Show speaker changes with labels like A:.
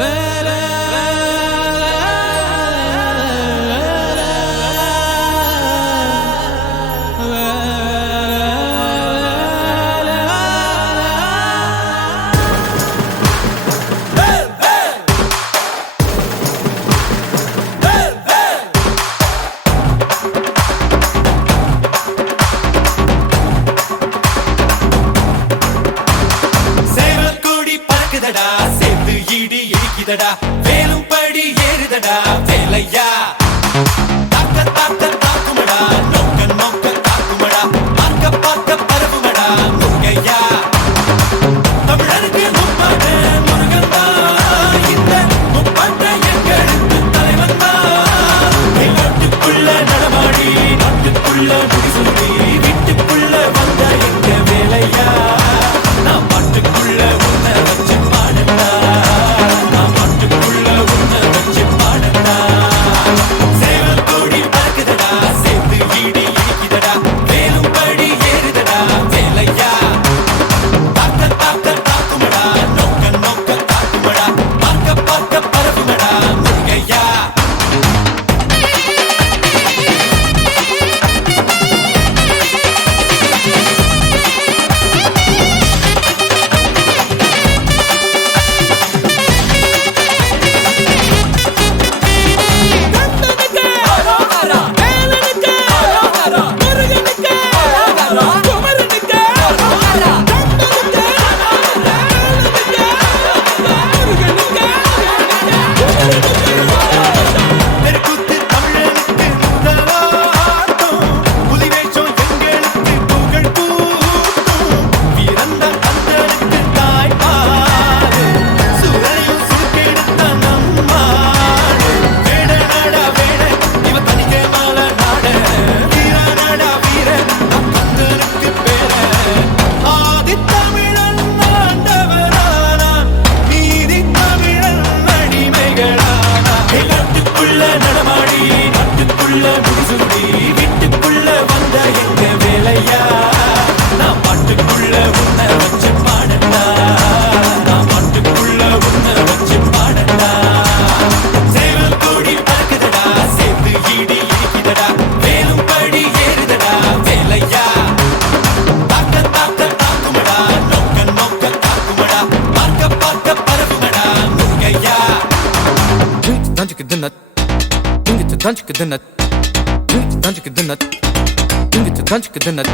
A: Better. ஏறுதடா வேலும் படி ஏறுதடா dınat Dün gitti dan çıkı dınat Dün gitti dan çıkı dınat Dün gitti dan çıkı dınat